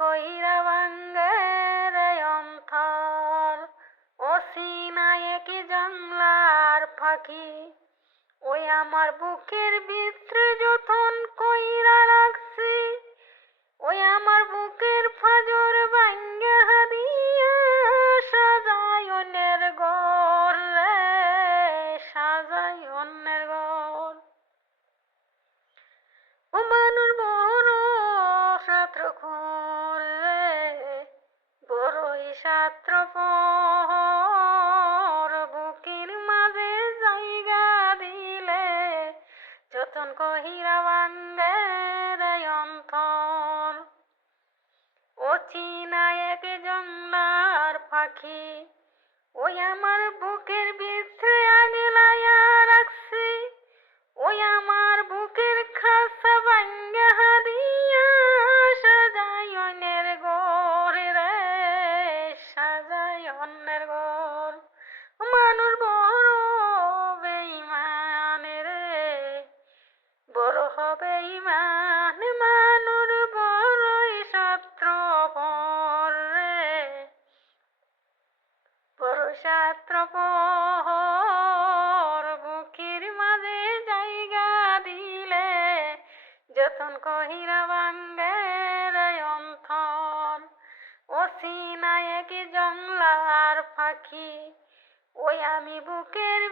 কইরা ভাঙ্গে রে অন্তর, অসীনায় কি জংলার ফাঁকি। ওই আমার বুকের ভিতরে যতন কইরা রাখছি, ওই আমার বুকের ফাজর ভাঙ্গে হাদিয়া সাজায় অন্যের ঘর রে, সাজায় অন্যের ঘর। ও মানুষ বড় ছাত্র রে, বড়ই ছাত্র পর, বুকের মাঝে জায়গা দিলে যতন কহিরা ভাঙ্গে রে অন্তর, অচিনা এক জংলার পাখি। ওই আমার বুকের ভিতরে আগলাইয়া রাখছি, ওই আমার বুকের খাসা ভাঙ্গা হাদিয়া সাজাই অন্যের ঘর রে, সাজাই অন্যের ঘর। মানুষ বড় বেঈমান রে, বড় হবে ঈমান। মানুষ বড়ই স্বার্থপর রে, বড় স্বার্থপর। বুকের মাঝে জায়গা দিলে যতন কহিরা ভাঙ্গে রে অন্তর, অসীনায় কি জংলার পাখি। ওই আমি বুকের